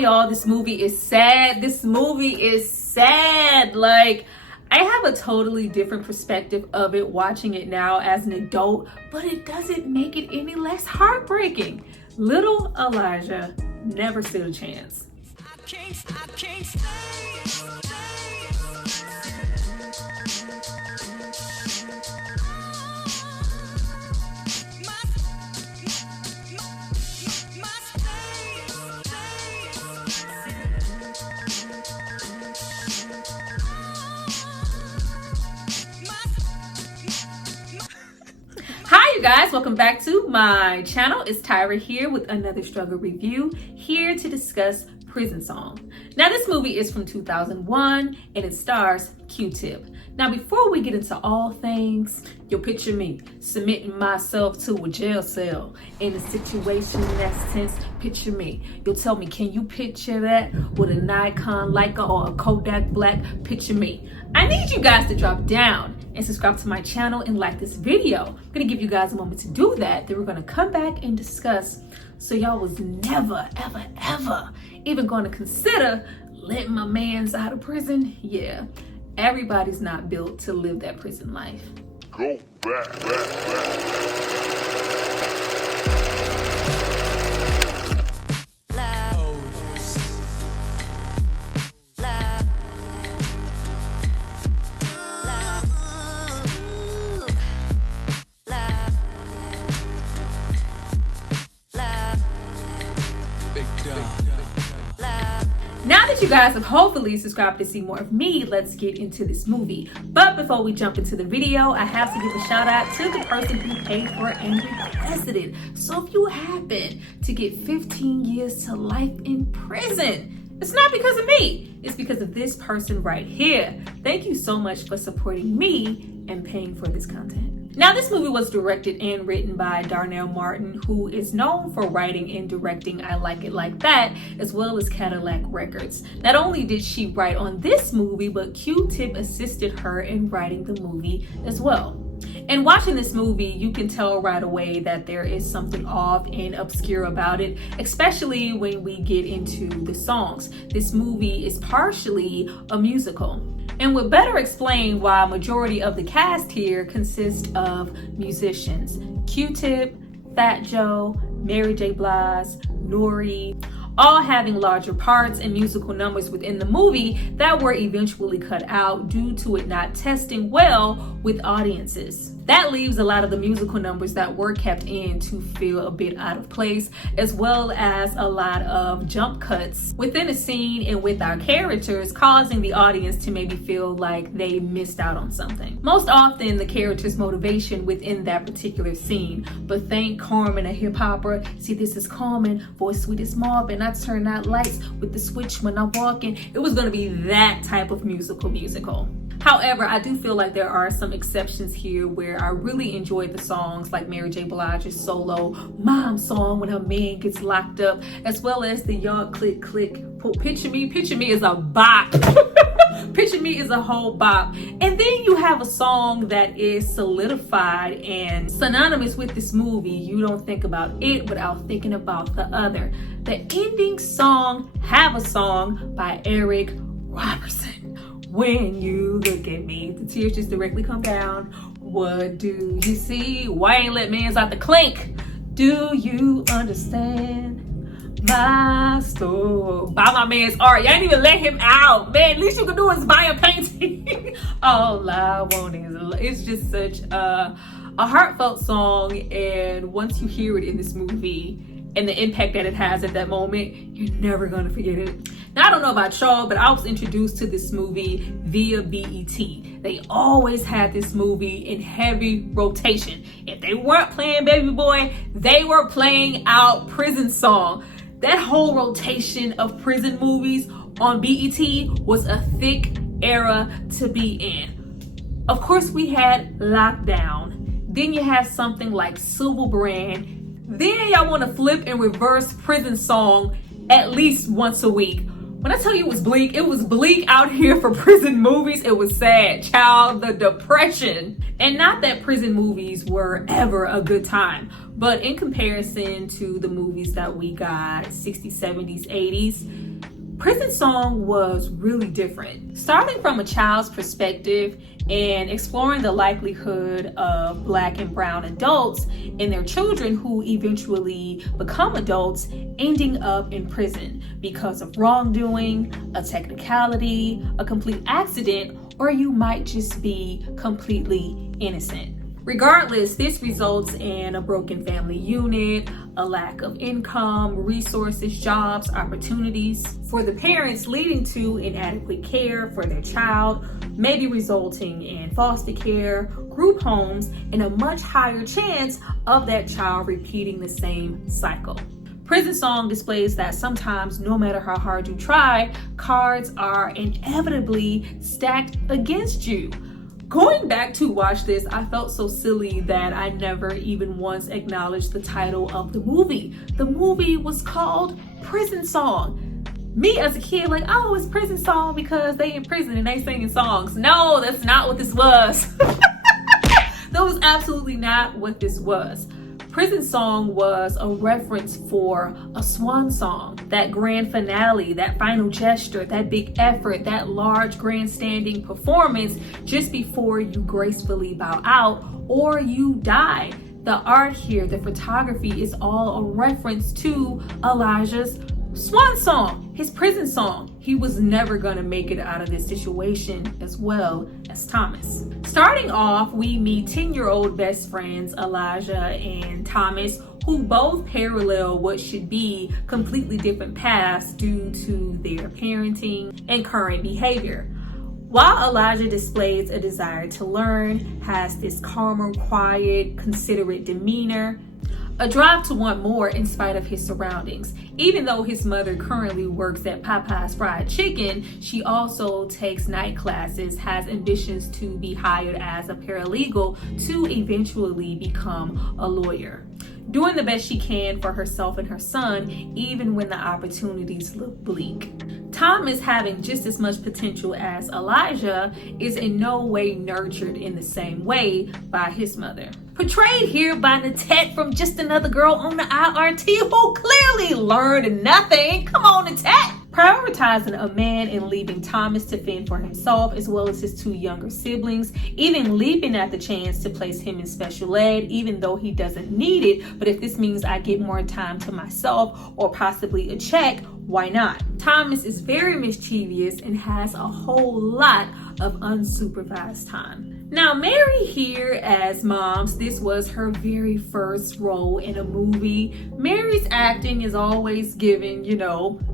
y'all, this movie is sad. This movie is sad. Like, I have a totally different perspective of it watching it now as an adult, but it doesn't make it any less heartbreaking. Little Elijah never stood a chance. I can't stay. Hi you guys, welcome back to my channel. It's Tyra here with another struggle review, here to discuss Prison Song. Now this movie is from 2001 and it stars Q-Tip. Now before we get into all things, you'll picture me submitting myself to a jail cell in a situation that's tense. Picture me. You'll tell me, can you picture that with a Nikon Leica or a Kodak Black? Picture me. I need you guys to drop down and subscribe to my channel and like this video. I'm gonna give you guys a moment to do that. Then we're gonna come back and discuss. So y'all was never, ever even gonna consider letting my mans out of prison? Yeah, everybody's not built to live that prison life. Go back. Now that you guys have hopefully subscribed to see more of me, let's get into this movie. But before we jump into the video, I have to give a shout out to the person who paid for and requested it. So if you happen to get 15 years to life in prison, it's not because of me. It's because of this person right here. Thank you so much for supporting me and paying for this content. Now, this movie was directed and written by Darnell Martin, who is known for writing and directing I Like It Like That, as well as Cadillac Records. Not only did she write on this movie, but Q-Tip assisted her in writing the movie as well. And watching this movie, you can tell right away that there is something off and obscure about it, especially when we get into the songs. This movie is partially a musical, and would better explain why a majority of the cast here consists of musicians. Q-Tip, Fat Joe, Mary J. Blige, Nori, all having larger parts and musical numbers within the movie that were eventually cut out due to it not testing well with audiences. That leaves a lot of the musical numbers that were kept in to feel a bit out of place, as well as a lot of jump cuts within a scene and with our characters, causing the audience to maybe feel like they missed out on something. Most often the character's motivation within that particular scene, but thank Carmen, a hip-hopper, see this is Carmen, voice sweet as Marvin, I turn out lights with the switch when I'm walking. It was gonna be that type of musical. However, I do feel like there are some exceptions here where I really enjoyed the songs like Mary J. Blige's solo mom song when her man gets locked up, as well as the Y'all Click Click. Picture Me is a bop. Picture Me is a whole bop. And then you have a song that is solidified and synonymous with this movie. You don't think about it without thinking about the other. The ending song, Have a Song by Eric Robertson. When you look at me, the tears just directly come down. What do you see? Why ain't let mans out the clink? Do you understand my story? By my man's art. Y'all ain't even let him out. Man, at least you can do is buy a painting. All I want is, it's just such a heartfelt song. And once you hear it in this movie and the impact that it has at that moment, you're never gonna forget it. Now, I don't know about y'all, but I was introduced to this movie via BET. They always had this movie in heavy rotation. If they weren't playing Baby Boy, they were playing out Prison Song. That whole rotation of prison movies on BET was a thick era to be in. Of course, we had Lockdown. Then you have something like Silver Brand. Then y'all want to flip and reverse Prison Song at least once a week. When I tell you it was bleak out here for prison movies. It was sad, child, the depression. And not that prison movies were ever a good time, but in comparison to the movies that we got 60s, 70s, 80s, Prison Song was really different. Starting from a child's perspective and exploring the likelihood of Black and brown adults and their children who eventually become adults ending up in prison because of wrongdoing, a technicality, a complete accident, or you might just be completely innocent. Regardless, this results in a broken family unit, a lack of income, resources, jobs, opportunities for the parents, leading to inadequate care for their child, maybe resulting in foster care, group homes, and a much higher chance of that child repeating the same cycle. Prison Song displays that sometimes, no matter how hard you try, cards are inevitably stacked against you. Going back to watch this, I felt so silly that I never even once acknowledged the title of the movie. The movie was called Prison Song. Me as a kid, like, oh, it's Prison Song because they in prison and they singing songs. No, that's not what this was. That was absolutely not what this was. Prison Song was a reference for a swan song, that grand finale, that final gesture, that big effort, that large grandstanding performance just before you gracefully bow out or you die. The art here, the photography is all a reference to Elijah's swan song, his prison song. He was never gonna make it out of this situation as well as Thomas. Starting off, we meet 10-year-old best friends Elijah and Thomas, who both parallel what should be completely different paths due to their parenting and current behavior. While Elijah displays a desire to learn, has this calmer, quiet, considerate demeanor, a drive to want more in spite of his surroundings. Even though his mother currently works at Popeye's Fried Chicken, she also takes night classes, has ambitions to be hired as a paralegal to eventually become a lawyer. Doing the best she can for herself and her son, even when the opportunities look bleak. Thomas, having just as much potential as Elijah, is in no way nurtured in the same way by his mother. Portrayed here by Natet from Just Another Girl on the IRT, who clearly learned nothing. Come on, Natet! Prioritizing a man and leaving Thomas to fend for himself, as well as his two younger siblings, even leaping at the chance to place him in special ed, even though he doesn't need it. But if this means I get more time to myself or possibly a check, why not? Thomas is very mischievous and has a whole lot of unsupervised time. Now, Mary here as Moms, this was her very first role in a movie. Mary's acting is always given,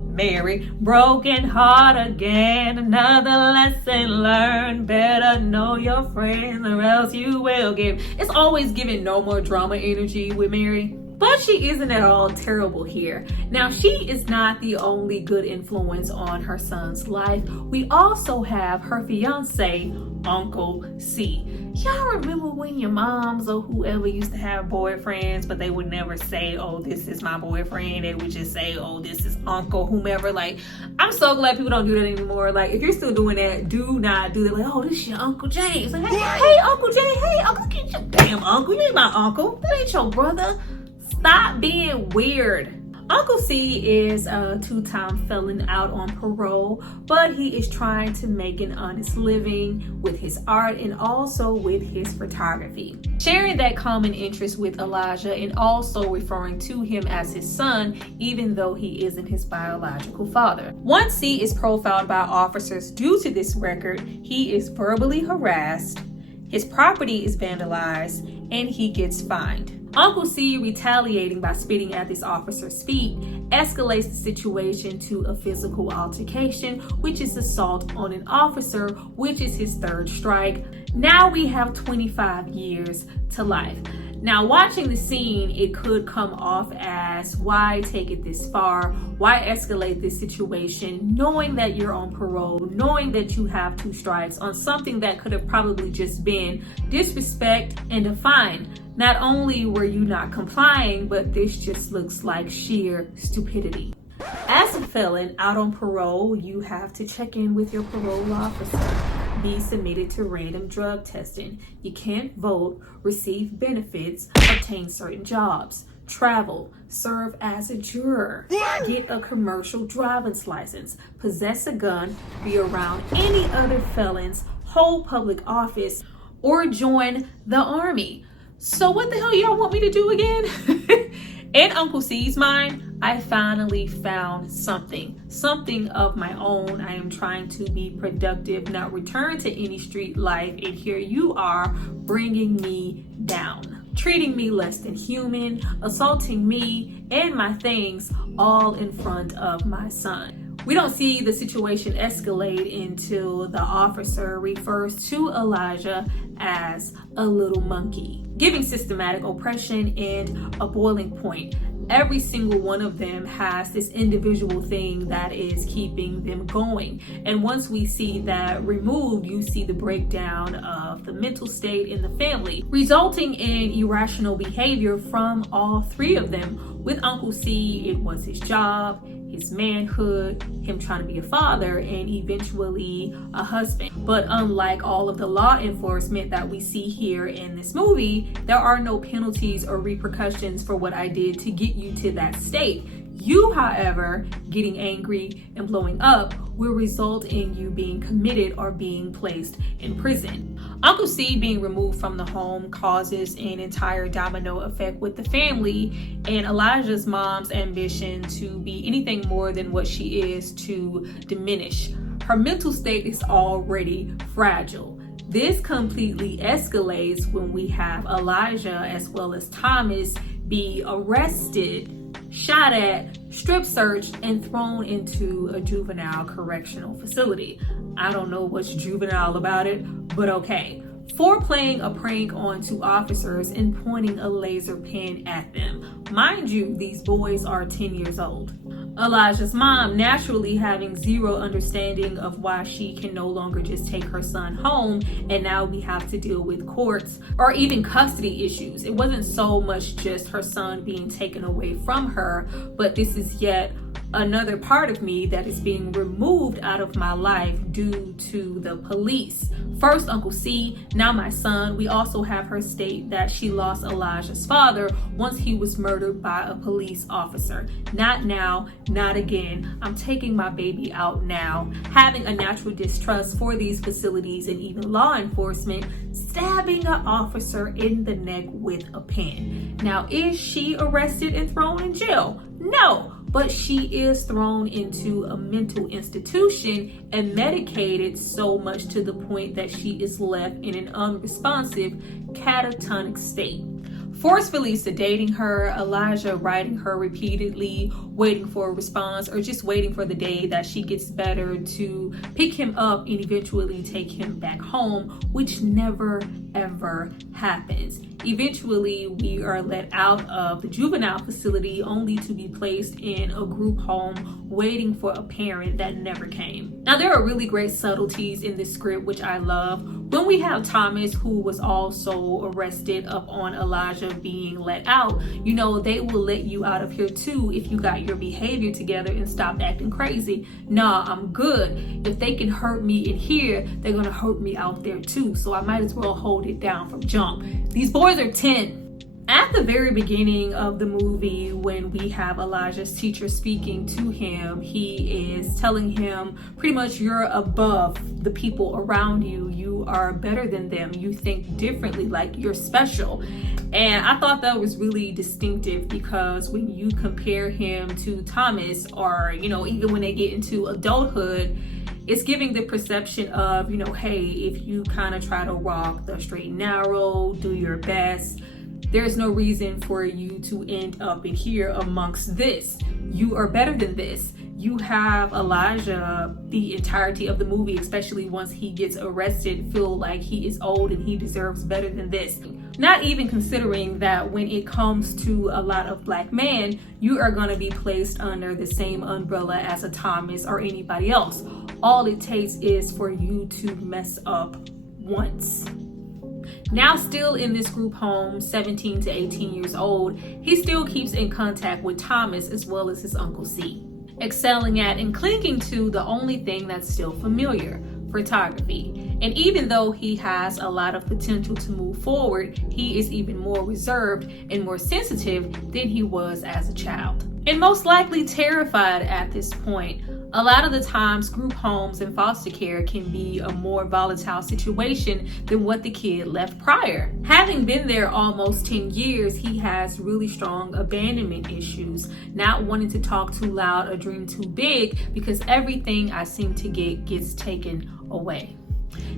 Mary, broken heart again, another lesson learned, better know your friends or else you will give. It's always giving no more drama energy with Mary. But she isn't at all terrible here. Now, she is not the only good influence on her son's life. We also have her fiance, Uncle C. Y'all remember when your moms or whoever used to have boyfriends, but they would never say, oh, this is my boyfriend. They would just say, oh, this is Uncle, whomever. Like, I'm so glad people don't do that anymore. Like, if you're still doing that, do not do that. Like, oh, this is your Uncle James. Like, hey, Uncle Jay, hey, Uncle, get your damn uncle. You ain't my uncle. That ain't your brother. Stop being weird. Uncle C is a two-time felon out on parole, but he is trying to make an honest living with his art and also with his photography. Sharing that common interest with Elijah and also referring to him as his son, even though he isn't his biological father. Once C is profiled by officers due to this record, he is verbally harassed, his property is vandalized, and he gets fined. Uncle C, retaliating by spitting at this officer's feet, escalates the situation to a physical altercation, which is assault on an officer, which is his third strike. Now we have 25 years to life. Now, watching the scene, it could come off as, why take it this far? Why escalate this situation, knowing that you're on parole, knowing that you have 2 strikes on something that could have probably just been disrespect and a fine. Not only were you not complying, but this just looks like sheer stupidity. As a felon out on parole, you have to check in with your parole officer, be submitted to random drug testing. You can't vote, receive benefits, obtain certain jobs, travel, serve as a juror, get a commercial driver's license, possess a gun, be around any other felons, hold public office, or join the army. So what the hell y'all want me to do again? In Uncle C's mind, I finally found something of my own. I am trying to be productive, not return to any street life, and here you are bringing me down, treating me less than human, assaulting me and my things, all in front of my son. We don't see the situation escalate until the officer refers to Elijah as a little monkey, giving systematic oppression and a boiling point. Every single one of them has this individual thing that is keeping them going. And once we see that removed, you see the breakdown of the mental state in the family, resulting in irrational behavior from all three of them. With Uncle C, it was his job, his manhood, him trying to be a father, and eventually a husband. But unlike all of the law enforcement that we see here in this movie, there are no penalties or repercussions for what I did to get you to that state. You, however, getting angry and blowing up will result in you being committed or being placed in prison. Uncle C being removed from the home causes an entire domino effect with the family, and Elijah's mom's ambition to be anything more than what she is to diminish. Her mental state is already fragile. This completely escalates when we have Elijah as well as Thomas be arrested, shot at, strip searched, and thrown into a juvenile correctional facility. I don't know what's juvenile about it, but okay. For playing a prank on two officers and pointing a laser pen at them. Mind you, these boys are 10 years old. Elijah's mom naturally having zero understanding of why she can no longer just take her son home, and now we have to deal with courts or even custody issues. It wasn't so much just her son being taken away from her, but this is yet another part of me that is being removed out of my life due to the police. First Uncle C, now my son. We also have her state that she lost Elijah's father once he was murdered by a police officer. Not now, not again. I'm taking my baby out now. Having a natural distrust for these facilities and even law enforcement, stabbing an officer in the neck with a pen. Now, is she arrested and thrown in jail? No. But she is thrown into a mental institution and medicated so much to the point that she is left in an unresponsive, catatonic state. Forcefully sedating her, Elijah writing her repeatedly, waiting for a response, or just waiting for the day that she gets better to pick him up and eventually take him back home, which never ever happens. Eventually, we are let out of the juvenile facility only to be placed in a group home waiting for a parent that never came. Now, there are really great subtleties in this script, which I love. When we have Thomas, who was also arrested up on Elijah being let out, you know, they will let you out of here too if you got your behavior together and stopped acting crazy. Nah, I'm good. If they can hurt me in here, they're gonna hurt me out there too. So I might as well hold it down from jump. These boys are 10. At the very beginning of the movie, when we have Elijah's teacher speaking to him, he is telling him pretty much you're above the people around you. You are better than them. You think differently, like you're special. And I thought that was really distinctive because when you compare him to Thomas, or, you know, even when they get into adulthood, it's giving the perception of, you know, hey, if you kind of try to walk the straight and narrow, do your best, there's no reason for you to end up in here amongst this. You are better than this. You have Elijah the entirety of the movie, especially once he gets arrested, feel like he is old and he deserves better than this. Not even considering that when it comes to a lot of black men, you are going to be placed under the same umbrella as a Thomas or anybody else. All it takes is for you to mess up once. Now still in this group home, 17 to 18 years old, he still keeps in contact with Thomas as well as his Uncle C, excelling at and clinging to the only thing that's still familiar, photography. And even though he has a lot of potential to move forward, he is even more reserved and more sensitive than he was as a child. And most likely terrified at this point. A lot of the times, group homes and foster care can be a more volatile situation than what the kid left prior. Having been there almost 10 years, he has really strong abandonment issues, not wanting to talk too loud or dream too big because everything I seem to get gets taken away.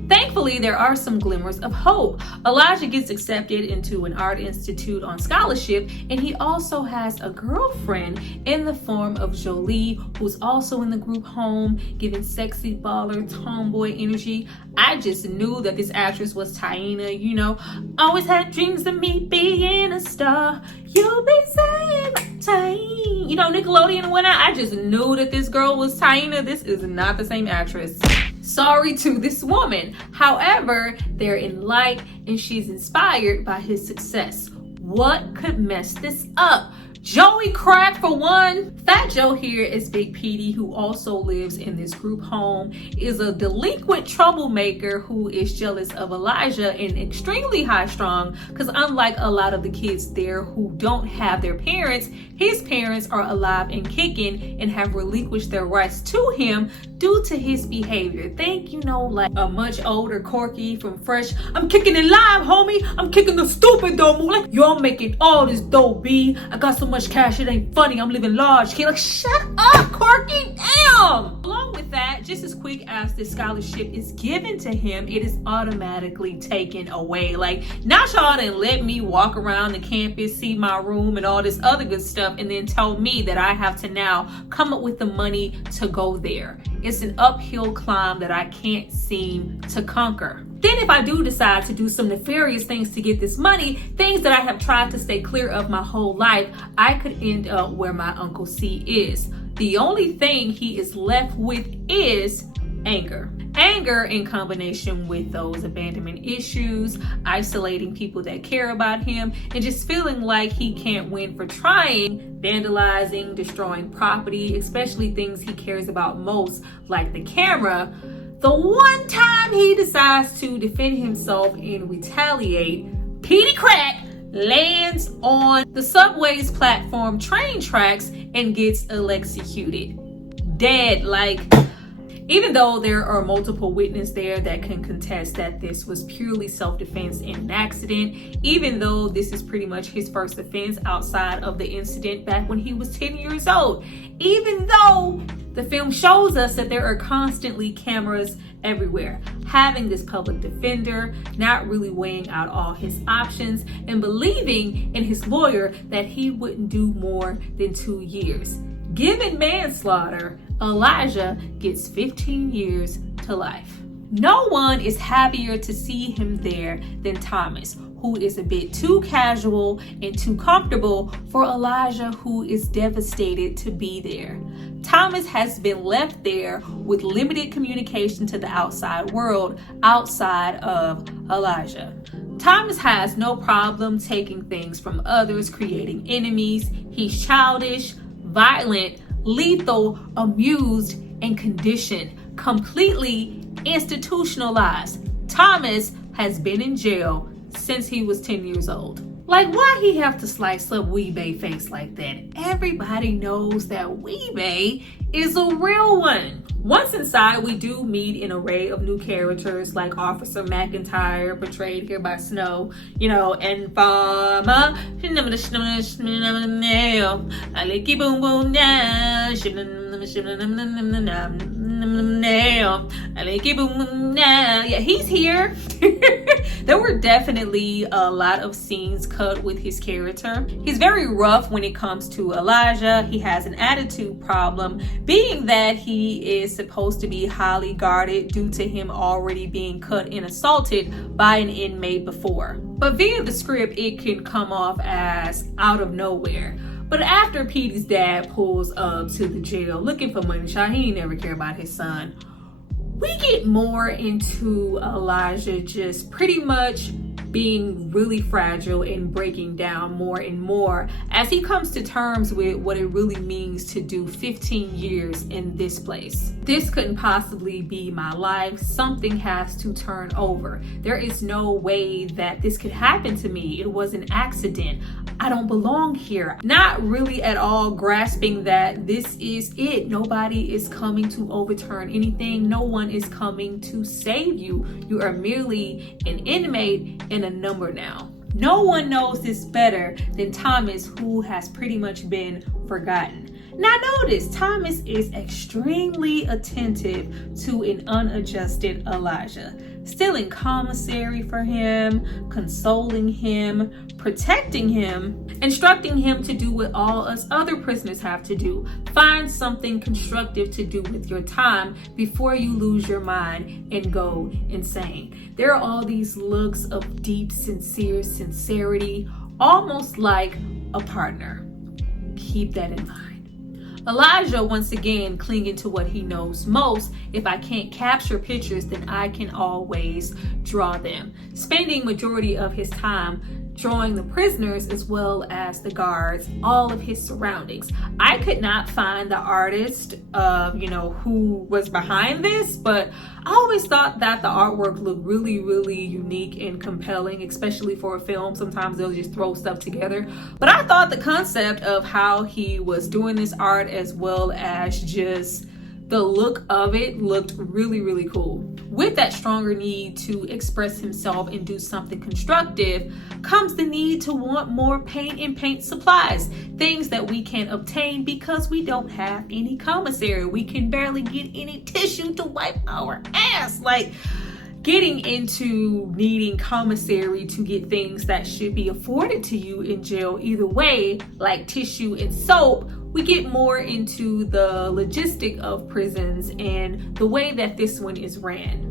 Thankfully, there are some glimmers of hope. Elijah gets accepted into an art institute on scholarship, and he also has a girlfriend in the form of Jolie, who's also in the group home, giving sexy baller tomboy energy. I just knew that this actress was Taina, you know. Always had dreams of me being a star. You'll be saying Taina. You know, Nickelodeon and whatnot. I just knew that this girl was Taina. This is not the same actress. Sorry to this woman. However, they're in like and she's inspired by his success. What could mess this up? Joey crack for one. Fat Joe here is Big Petey, who also lives in this group home, is a delinquent troublemaker who is jealous of Elijah and extremely high strung because unlike a lot of the kids there who don't have their parents, his parents are alive and kicking and have relinquished their rights to him due to his behavior. Think, you know, like a much older Corky from Fresh. I'm kicking it live, homie. I'm kicking the stupid dough move. Like, yo, I'm making all this dough, B. I got so much cash, it ain't funny. I'm living large, kid. Like, shut up, Corky. Damn. Along with that, just as quick as this scholarship is given to him, it is automatically taken away. Like, not y'all didn't let me walk around the campus, see my room and all this other good stuff, and then tell me that I have to now come up with the money to go there. It's an uphill climb that I can't seem to conquer. Then if I do decide to do some nefarious things to get this money, things that I have tried to stay clear of my whole life, I could end up where my Uncle C is. The only thing he is left with is anger. Anger in combination with those abandonment issues, isolating people that care about him, and just feeling like he can't win for trying, vandalizing, destroying property, especially things he cares about most, like the camera. The one time he decides to defend himself and retaliate, Petey Crack lands on the subway's platform train tracks and gets electrocuted. Dead. Like, even though there are multiple witnesses there that can contest that this was purely self-defense and an accident, even though this is pretty much his first offense outside of the incident back when he was 10 years old, even though the film shows us that there are constantly cameras everywhere, having this public defender, not really weighing out all his options and believing in his lawyer that he wouldn't do more than 2 years. Given manslaughter, Elijah gets 15 years to life. No one is happier to see him there than Thomas, who is a bit too casual and too comfortable for Elijah, who is devastated to be there. Thomas has been left there with limited communication to the outside world outside of Elijah. Thomas has no problem taking things from others, creating enemies. He's childish, violent, lethal, amused, and conditioned, completely institutionalized. Thomas has been in jail since he was 10 years old. Like, why he have to slice up Weebay face like that? Everybody knows that Weebay is a real one. Once inside, we do meet an array of new characters like Officer McIntyre, portrayed here by Snow, you know, and Farmer. Yeah, he's here. There were definitely a lot of scenes cut with his character. He's very rough when it comes to Elijah. He has an attitude problem, being that he is supposed to be highly guarded due to him already being cut and assaulted by an inmate before. But via the script, it can come off as out of nowhere. But after Petey's dad pulls up to the jail looking for money, he never cared about his son. We get more into Elijah just pretty much being really fragile and breaking down more and more as he comes to terms with what it really means to do 15 years in this place. This couldn't possibly be my life. Something has to turn over. There is no way that this could happen to me. It was an accident. I don't belong here. Not really at all grasping that this is it. Nobody is coming to overturn anything. No one is coming to save you. You are merely an inmate and a number now. No one knows this better than Thomas, who has pretty much been forgotten. Now notice, Thomas is extremely attentive to an unadjusted Elijah, stealing commissary for him, consoling him, protecting him, instructing him to do what all us other prisoners have to do. Find something constructive to do with your time before you lose your mind and go insane. There are all these looks of deep, sincere sincerity, almost like a partner. Keep that in mind. Elijah, once again, clinging to what he knows most. If I can't capture pictures, then I can always draw them. Spending majority of his time drawing the prisoners as well as the guards, all of his surroundings. I could not find the artist, who was behind this, but I always thought that the artwork looked really, really unique and compelling, especially for a film. Sometimes they'll just throw stuff together. But I thought the concept of how he was doing this art as well as just the look of it looked really, really cool. With that stronger need to express himself and do something constructive comes the need to want more paint and paint supplies, things that we can obtain because we don't have any commissary. We can barely get any tissue to wipe our ass. Like, getting into needing commissary to get things that should be afforded to you in jail either way, like tissue and soap, we get more into the logistic of prisons and the way that this one is ran.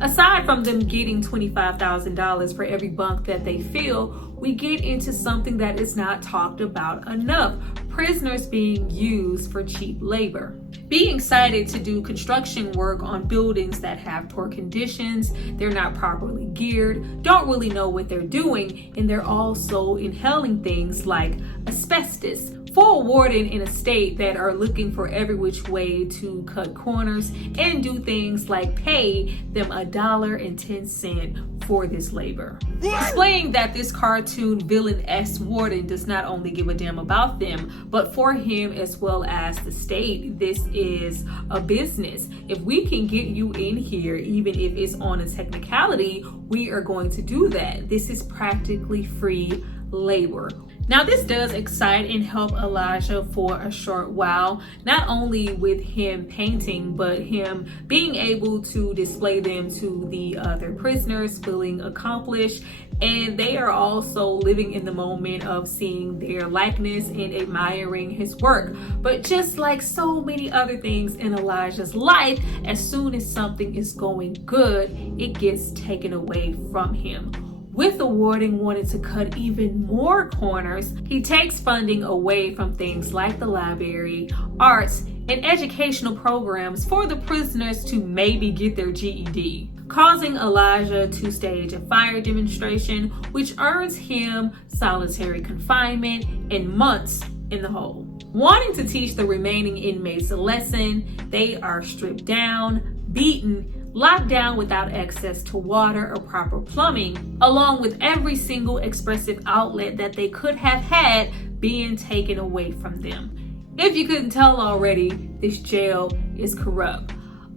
Aside from them getting $25,000 for every bunk that they fill, we get into something that is not talked about enough: prisoners being used for cheap labor. Being cited to do construction work on buildings that have poor conditions, they're not properly geared, don't really know what they're doing, and they're also inhaling things like asbestos. For a warden in a state that are looking for every which way to cut corners and do things like pay them $1.10 for this labor. Displaying that this cartoon villain-esque warden does not only give a damn about them, but for him as well as the state, this is a business. If we can get you in here, even if it's on a technicality, we are going to do that. This is practically free labor. Now, this does excite and help Elijah for a short while, not only with him painting, but him being able to display them to the other prisoners, feeling accomplished, and they are also living in the moment of seeing their likeness and admiring his work. But just like so many other things in Elijah's life, as soon as something is going good, it gets taken away from him. With the warden wanting to cut even more corners, he takes funding away from things like the library, arts, and educational programs for the prisoners to maybe get their GED, causing Elijah to stage a fire demonstration, which earns him solitary confinement and months in the hole. Wanting to teach the remaining inmates a lesson, they are stripped down, beaten, locked down without access to water or proper plumbing, along with every single expressive outlet that they could have had being taken away from them. If you couldn't tell already, this jail is corrupt.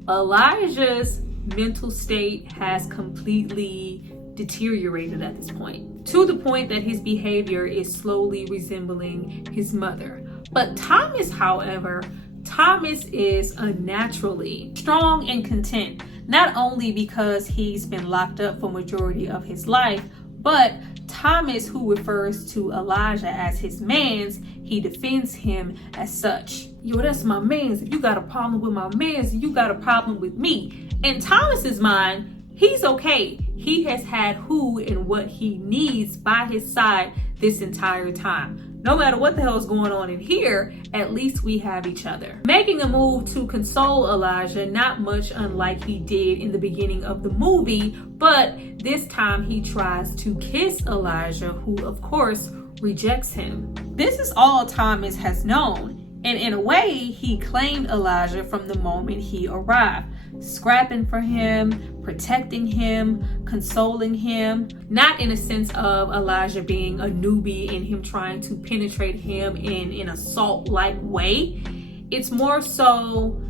Elijah's mental state has completely deteriorated at this point, to the point that his behavior is slowly resembling his mother. But Thomas, however, Thomas is unnaturally strong and content, not only because he's been locked up for majority of his life, but Thomas, who refers to Elijah as his mans, he defends him as such. Yo, that's my mans. If you got a problem with my mans, you got a problem with me. In Thomas's mind, he's okay. He has had who and what he needs by his side this entire time. no matter what the hell is going on in here, at least we have each other. Making a move to console Elijah, not much unlike he did in the beginning of the movie, but this time he tries to kiss Elijah, who of course rejects him. This is all Thomas has known, and in a way, he claimed Elijah from the moment he arrived, scrapping for him, protecting him, consoling him, not in a sense of Elijah being a newbie and him trying to penetrate him in an assault-like way. It's more so,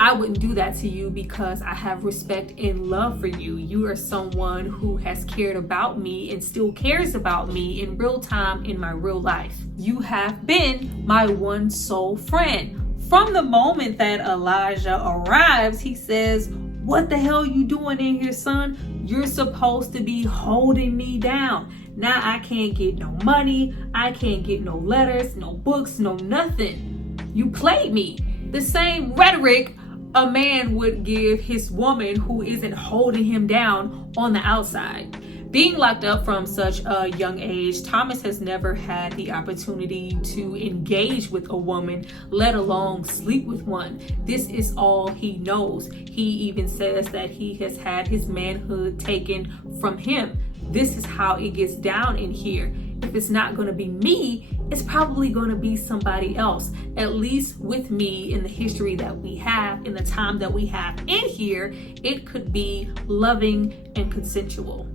I wouldn't do that to you because I have respect and love for you. You are someone who has cared about me and still cares about me in real time in my real life. You have been my one sole friend. From the moment that Elijah arrives, he says, "What the hell you doing in here, son? You're supposed to be holding me down. Now I can't get no money. I can't get no letters, no books, no nothing. You played me." The same rhetoric a man would give his woman who isn't holding him down on the outside. Being locked up from such a young age, Thomas has never had the opportunity to engage with a woman, let alone sleep with one. This is all he knows. He even says that he has had his manhood taken from him. This is how it gets down in here. If it's not going to be me, it's probably going to be somebody else. At least with me, in the history that we have, in the time that we have in here, it could be loving and consensual.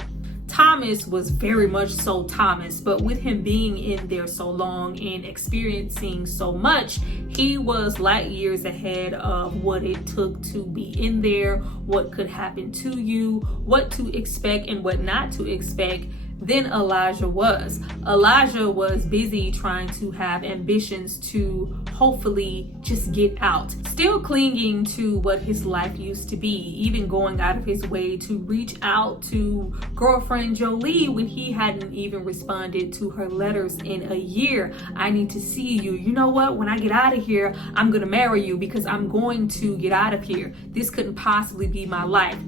Thomas was very much so Thomas, but with him being in there so long and experiencing so much, he was light years ahead of what it took to be in there, what could happen to you, what to expect and what not to expect than Elijah was. Elijah was busy trying to have ambitions to hopefully just get out, still clinging to what his life used to be, even going out of his way to reach out to girlfriend Jolie when he hadn't even responded to her letters in a year. "I need to see you. You know what? When I get out of here, I'm gonna marry you because I'm going to get out of here. This couldn't possibly be my life.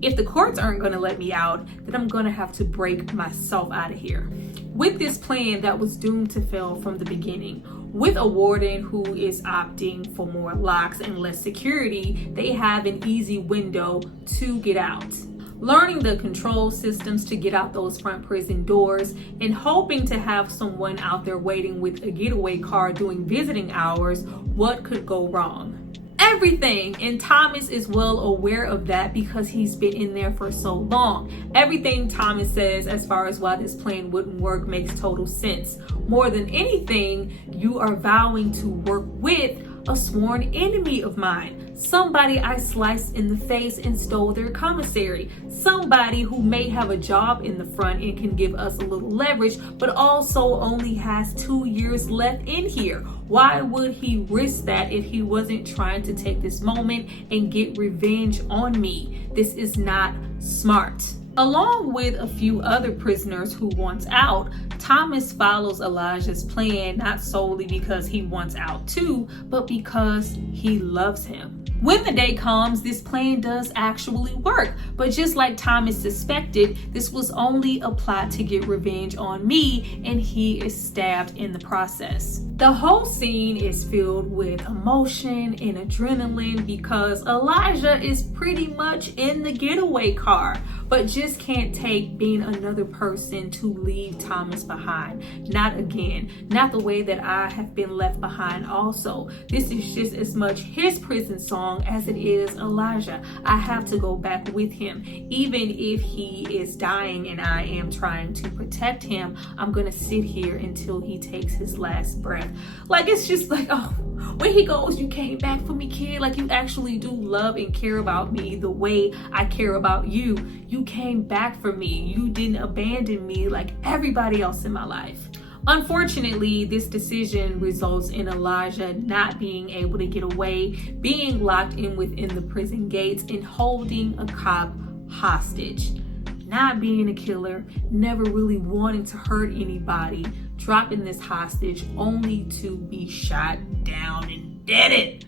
If the courts aren't going to let me out, then I'm going to have to break myself out of here." With this plan that was doomed to fail from the beginning, with a warden who is opting for more locks and less security, they have an easy window to get out. Learning the control systems to get out those front prison doors and hoping to have someone out there waiting with a getaway car doing visiting hours, what could go wrong? Everything, and Thomas is well aware of that because he's been in there for so long. Everything Thomas says as far as why this plan wouldn't work makes total sense. More than anything, you are vowing to work with a sworn enemy of mine, somebody I sliced in the face and stole their commissary, somebody who may have a job in the front and can give us a little leverage, but also only has 2 years left in here. Why would he risk that if he wasn't trying to take this moment and get revenge on me? This is not smart. Along with a few other prisoners who wants out, Thomas follows Elijah's plan not solely because he wants out too, but because he loves him. When the day comes, this plan does actually work, but just like Thomas suspected, this was only a plot to get revenge on me, and he is stabbed in the process. The whole scene is filled with emotion and adrenaline because Elijah is pretty much in the getaway car, but just can't take being another person to leave Thomas behind. Not again. Not the way that I have been left behind also. This is just as much his prison song as it is Elijah. I have to go back with him. Even if he is dying and I am trying to protect him, I'm gonna sit here until he takes his last breath. Like, it's just like, oh, when he goes, "You came back for me, kid. Like, you actually do love and care about me the way I care about you. You came back for me. You didn't abandon me like everybody else in my life." Unfortunately, this decision results in Elijah not being able to get away, being locked in within the prison gates, and holding a cop hostage. Not being a killer, never really wanting to hurt anybody, dropping this hostage only to be shot down and deaded.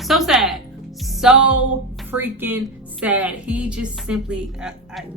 So sad. So freaking sad. He just simply,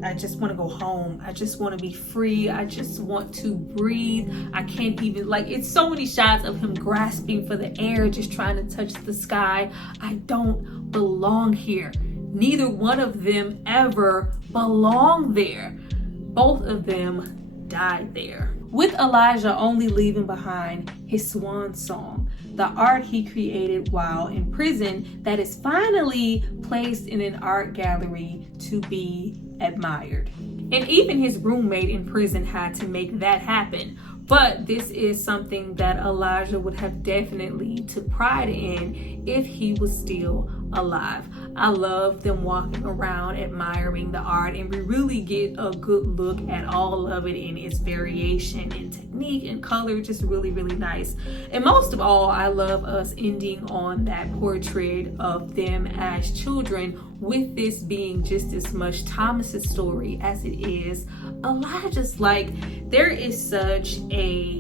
I just want to go home. I just want to be free. I just want to breathe. I can't even, like, it's so many shots of him grasping for the air, just trying to touch the sky. I don't belong here. Neither one of them ever belonged there. Both of them died there. With Elijah only leaving behind his swan song, the art he created while in prison that is finally placed in an art gallery to be admired. And even his roommate in prison had to make that happen. But this is something that Elijah would have definitely took pride in if he was still alive. I love them walking around admiring the art, and we really get a good look at all of it in its variation in technique and color. Just really, really nice. And most of all, I love us ending on that portrait of them as children, with this being just as much Thomas's story as it is Elijah's. Like, there is such a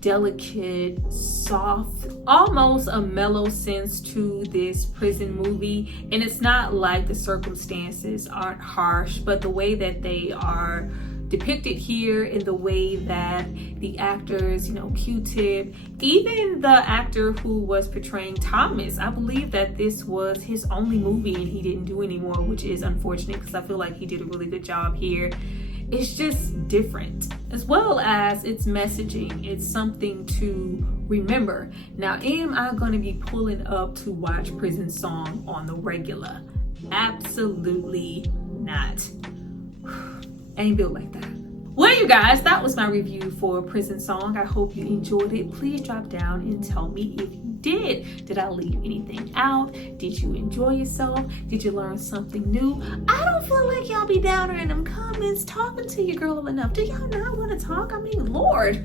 delicate, soft, almost a mellow sense to this prison movie. And it's not like the circumstances aren't harsh, but the way that they are depicted here, in the way that the actors, Q-Tip, even the actor who was portraying Thomas, I believe that this was his only movie and he didn't do anymore, which is unfortunate because I feel like he did a really good job here. It's just different, as well as its messaging. It's something to remember. Now, am I going to be pulling up to watch Prisonsong on the regular? Absolutely not. I ain't built like that. Well, you guys, that was my review for Prisonsong. I hope you enjoyed it. Please drop down and tell me if you did. Did I leave anything out? Did you enjoy yourself? Did you learn something new? I don't feel like y'all be down there in them comments talking to your girl enough. Do y'all not want to talk? I mean, Lord.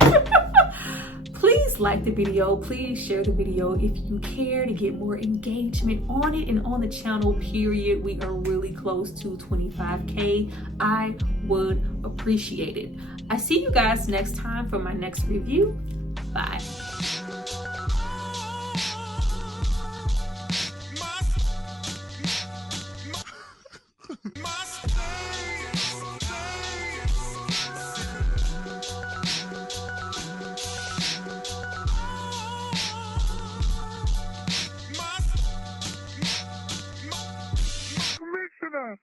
Please like the video. Please share the video if you care to get more engagement on it and on the channel, period. We are really close to 25K. I would appreciate it. I see you guys next time for my next review. Bye. Commissioner!